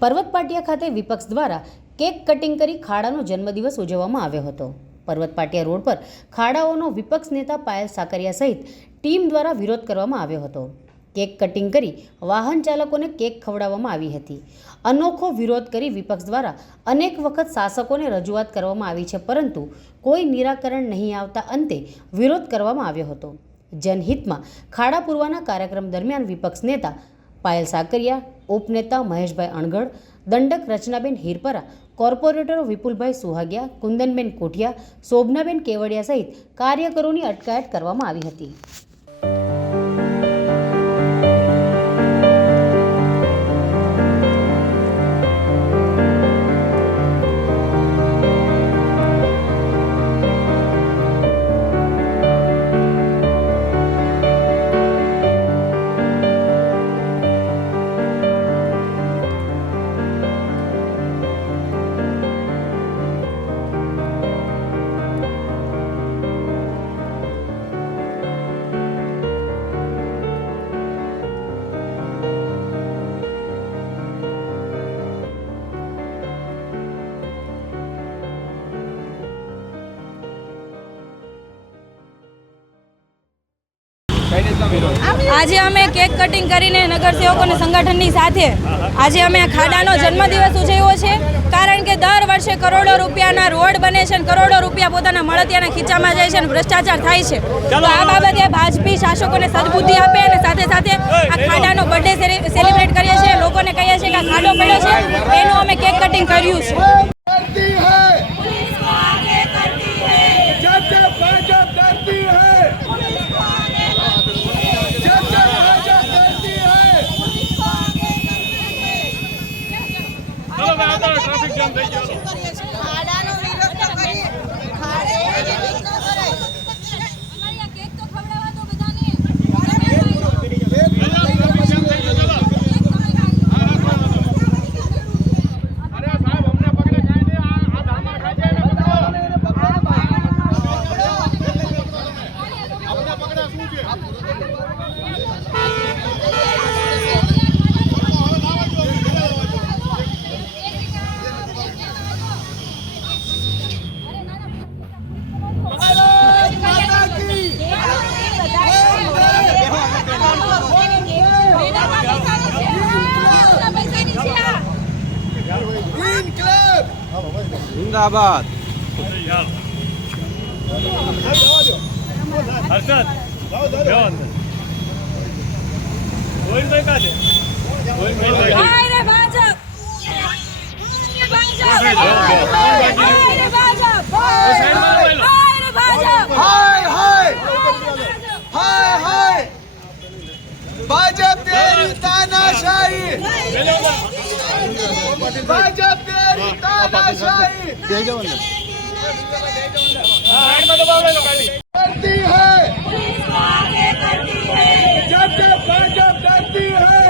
पर्वत पाटिया खाते विपक्ष द्वारा केक कटिंग करी खाड़ानो जन्मदिवस उजववामां आव्यो हतो। पर्वत पाटिया रोड पर खाड़ाओनो विपक्ष नेता पायल साकरिया सहित टीम द्वारा विरोध करवामां आव्यो हतो। केक कटिंग करी वाहन चालकोने केक खवडाववामां आवी हती। अनोखो विरोध करी विपक्ष द्वारा अनेक वखत शासकोने रजूआत करवामां आवी छे, परंतु कोई निराकरण नहीं आवता अंते विरोध करवामां आव्यो हतो। जनहितमां खाड़ा पूरवाना कार्यक्रम दरमियान विपक्ष नेता पायल साकरिया, उपनेता महेशभाई अणगढ़, दंडक रचनाबेन हीरपरा, कोर्पोरेटरो विपुलभाई सुहागिया, कुंदनबेन कोठिया, शोभनाबेन केवड़िया सहित कार्यकरोनी अटकायत करवामां आवी हती। आज अमे केक कटिंग करीने नगरसेवकों संगठननी साथे आज अमे खाडानो जन्मदिवस उजव्यो छे। कारण के दर वर्षे करोड़ों रूपियाना रोड बने छे, करोड़ों रूपिया पोताना મળતિયાના खीचामां जाय छे, भ्रष्टाचार थाय छे। तो आ बाबते भाजपी शासकोने सद्बुद्धि आपे अने साथे साथे आ खाडानो बर्थडे सेलिब्रेट करीए छे। लोकोने कहीए छे के खाडो पड्यो छे एनो अमे केक कटिंग कर्युं छे। जिंदाबाद। हर्षद गोविंदभाई का है हाय रे भाजप हाय रे भाजप हाय रे भाजप हाय हाय हाय हाय भाजप तेरी तानाशाही, भाजप तेरी तानाशाही करती है, जब जब भाजप करती है,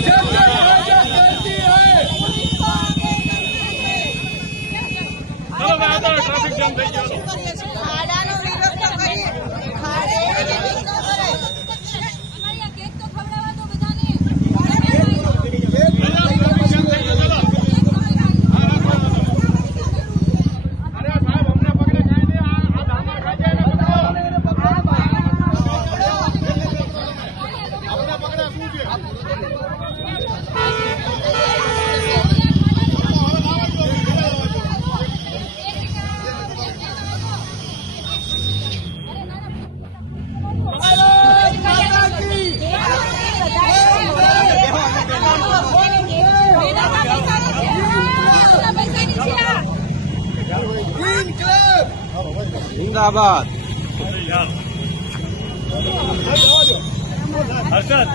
जब जब भाजप करती है। ट्रैफिक जाम થઈ ગયો। ખાડાનો વિરોધ તો કરીએ, ખાડે વિરોધ તો કરે। અમારી આ કેક તો ખવડાવવા દો બધાને। जिंदाबाद। हर्षद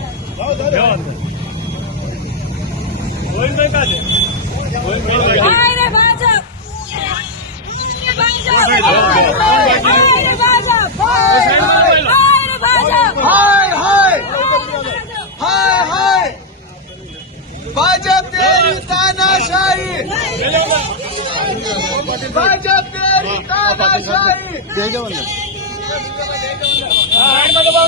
गोविंदभाई का है हाय रे भाजप हाय रे भाजप हाय रे भाजप हाय हाय हाय हाय भाजप तेरी तानाशाही, भाजप तेरी तानाशाही સાઈડમાં દબાવો.